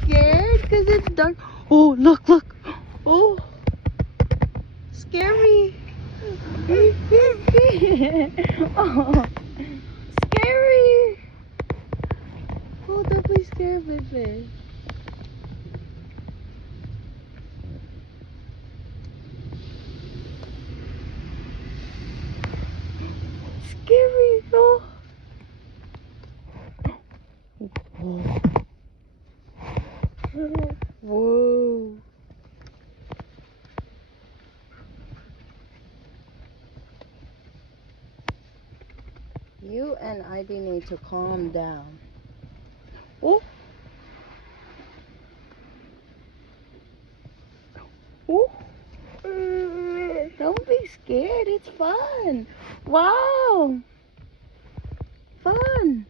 scared because it's dark? Oh, look, look. Oh, scary. Oh, scary. Oh, don't be scared, baby. Scary. Oh. Whoa. You and Ivy need to calm down. Oh. Oh. Don't be scared. It's fun. Wow. Fun.